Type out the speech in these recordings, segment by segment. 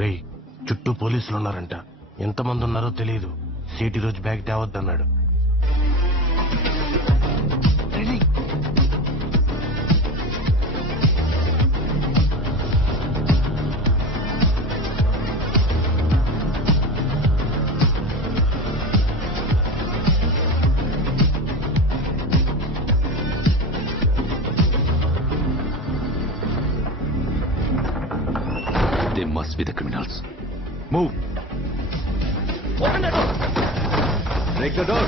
రేయ్, చుట్టూ పోలీసులు ఉన్నారంట. ఎంతమంది ఉన్నారో తెలియదు. సీటీ రోజు bag తేవద్దన్నాడు. They must be the criminals. Move! Open the door! Break the door!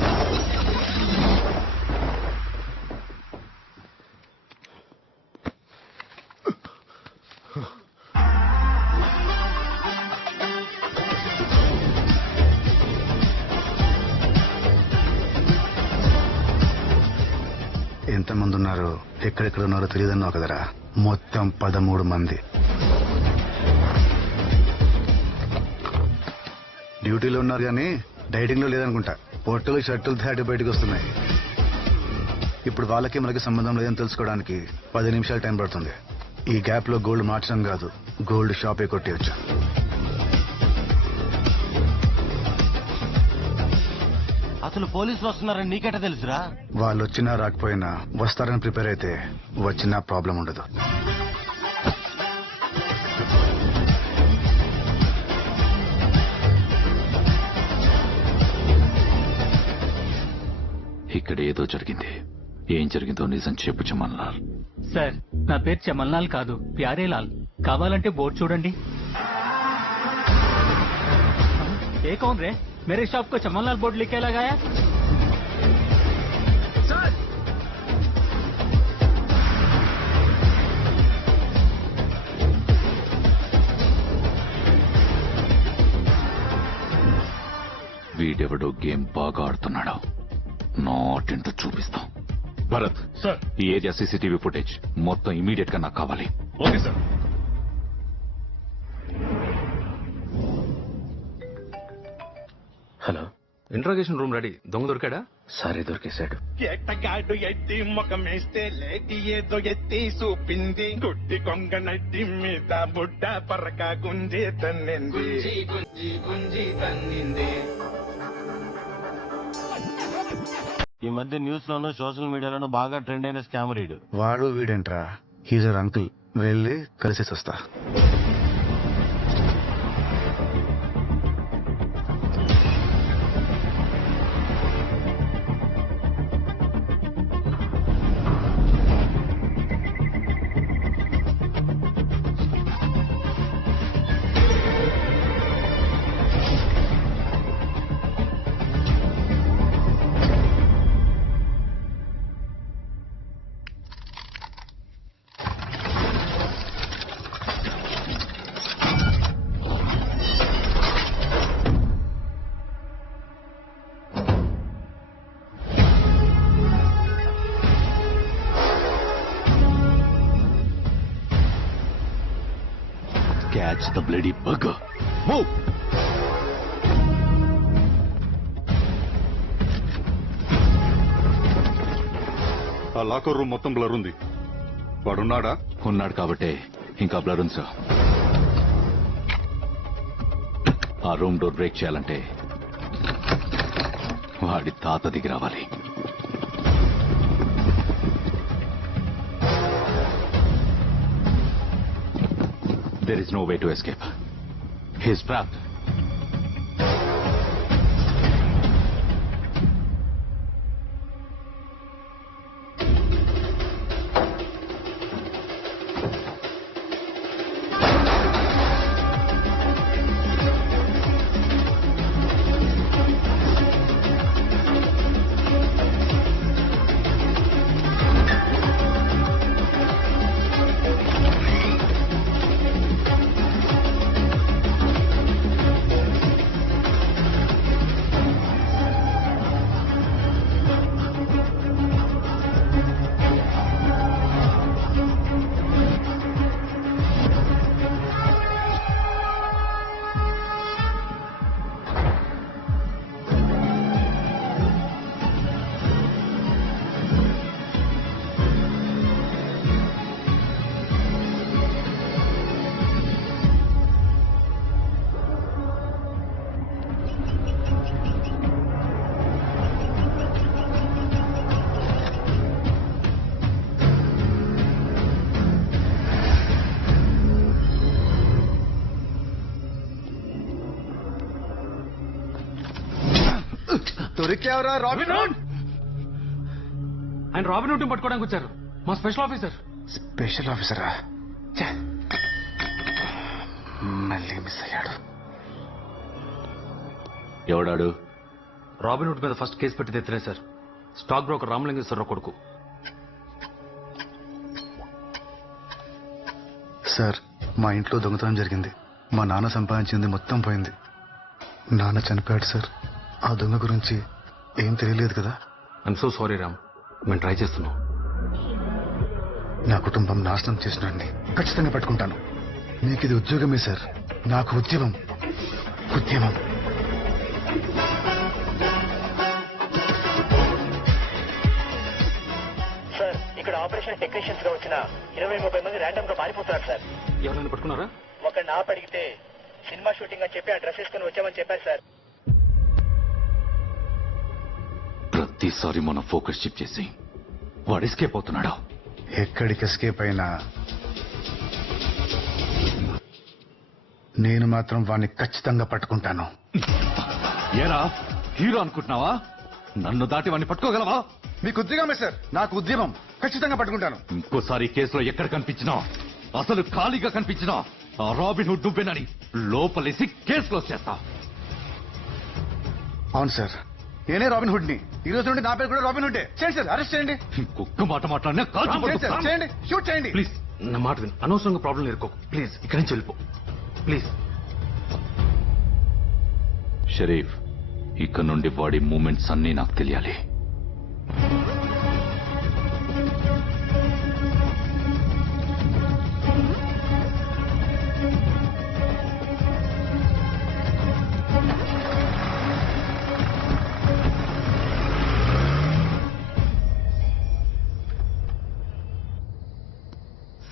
ఎంతమంది ఉన్నారో ఎక్కడెక్కడ ఉన్నారో తెలియదన్నావు కదరా. మొత్తం 13 మంది. డ్యూటీలో ఉన్నారు కానీ డైటింగ్ లో లేదనుకుంటా. పొట్టలు షర్టులు దాటి బయటకు వస్తున్నాయి. ఇప్పుడు వాళ్ళకి మనకి సంబంధం లేదని తెలుసుకోవడానికి 10 నిమిషాలు టైం పడుతుంది. ఈ గ్యాప్ లో గోల్డ్ మార్చడం కాదు, గోల్డ్ షాపే కొట్టేయచ్చు. అసలు పోలీసులు వస్తున్నారని నీకెట తెలుసురా? వాళ్ళు వచ్చినా రాకపోయినా వస్తారని ప్రిపేర్ అయితే వచ్చినా ప్రాబ్లం ఉండదు. ఇక్కడ ఏదో జరిగింది. ఏం జరిగిందో నిజం చెప్పు చమన్లాల్. సార్, నా పేరు చమన్లాల్ కాదు, ప్యారేలాల్. కావాలంటే బోర్డు చూడండి. ఏ కౌన్ రే? मेरे शॉप को चमनलाल बोर्ड लिखे लगाया? सर! వీడెవడో గేమ్ బాగా ఆడుతున్నాడు. నాటింటూ చూపిస్తాం. భరత్ సార్, ఈ ఏరియా సీసీటీవీ ఫుటేజ్ మొత్తం ఇమీడియట్ గా నాకు కావాలి. Okay sir. Hello, interrogation room ready. దొంగ దొరికాడా? సరే దొరికేశాడు. ఎట్టగాడు ఎత్తి ముఖమేస్తే లేటి ఏదో ఎత్తి చూపింది. గుడ్డి కొంగ నడ్డి మీద బుడ్డ పరక గుంజి తన్నింది. గుంజి తన్నింది. ఈ మధ్య న్యూస్ లోను సోషల్ మీడియాలోనూ బాగా ట్రెండ్ అయిన స్కామర్ ఈడు. వాడు వీడేంట్రా? హీజర్ అంకుల్. వెళ్ళి కలిసేసి వస్తా. Catch the bloody bugger. Move! ఆ లాకర్ రూమ్ మొత్తం బ్లర్ ఉంది. వాడున్నాడా? ఉన్నాడు కాబట్టే ఇంకా బ్లర్ ఉంది సార్. ఆ రూమ్ డోర్ బ్రేక్ చేయాలంటే వాడి తాత దిగి రావాలి. There is no way to escape. He is trapped. దొరికావరా రాబిన్ హుడ్? ఆయన రాబిన్ హుడ్ పట్టుకోవడానికి వచ్చారు, మా స్పెషల్ ఆఫీసర్. స్పెషల్ ఆఫీసరా? ఛే, మళ్ళీ మిస్ అయ్యాడు. ఎవడాడు? రాబిన్ హుడ్ మీద ఫస్ట్ కేసు పెట్టి తెచ్చినే సార్. స్టాక్ బ్రోకర్ రామలింగేశ్వరరావు కొడుకు. సార్, మా ఇంట్లో దొంగతనం జరిగింది. మా నాన్న సంపాదించింది మొత్తం పోయింది. నాన్న చనిపోయాడు సార్. ఆ దొంగ గురించి ఏం తెలియలేదు కదా. ఐఎమ్ సో సారీ రామ్, మేము ట్రై చేస్తున్నాం. నా కుటుంబం నాశనం చేసినాన్ని ఖచ్చితంగా పట్టుకుంటాను. మీకు ఇది ఉద్యోగమే సార్, నాకు ఉద్యమం. ఉద్యమం. సార్, ఇక్కడ ఆపరేషన్ టెక్నీషియన్స్ గా వచ్చిన 20-30 మంది ర్యాండమ్ గా పారిపోతున్నారు సార్. ఎవరైనా పట్టుకున్నారా? ఒక నా అడిగితే సినిమా షూటింగ్ అని చెప్పి ఆ డ్రెస్ వేసుకుని వచ్చామని చెప్పారు సార్. ప్రతిసారి మన ఫోకస్ షిఫ్ట్ చేసి వాడు ఎస్కేప్ అవుతున్నాడా? ఎక్కడికి ఎస్కేప్ అయినా నేను మాత్రం వాడిని ఖచ్చితంగా పట్టుకుంటాను. ఏరా హీరో అనుకుంటున్నావా? నన్ను దాటి వాడిని పట్టుకోగలవా? మీకు ఉద్యోగమే సార్, నాకు ఉద్యమం. ఖచ్చితంగా పట్టుకుంటాను. ఇంకోసారి ఈ కేసులో ఎక్కడ కనిపించినా, అసలు ఖాళీగా కనిపించినా ఆ రాబిన్ హుడ్ నువ్వేనని లోపలేసి కేసు క్లోజ్ చేస్తా. అవును సార్, నేనే రాబిన్ హుడ్ ని. ఈ రోజు నుండి నా పేరు కూడా రాబిన్ హుడ్డే. చేయండి సార్, అరెస్ట్ చేయండి. ఇంకొక్క మాట మాట్లాడినా చేయండి సార్, చేయండి, షూట్ చేయండి. ప్లీజ్ నా మాట విను, అనవసరంగా ప్రాబ్లం ఎదుర్కోకు. ప్లీజ్ ఇక్కడి నుంచి వెళ్ళిపో ప్లీజ్. షరీఫ్, ఇక్కడ నుండి వాడి మూమెంట్స్ అన్నీ నాకు తెలియాలి.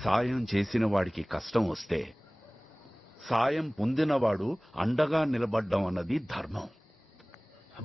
సాయం చేసిన వాడికి కష్టం వస్తే సాయం పొందినవాడు అండగా నిలబడ్డం అన్నది ధర్మం.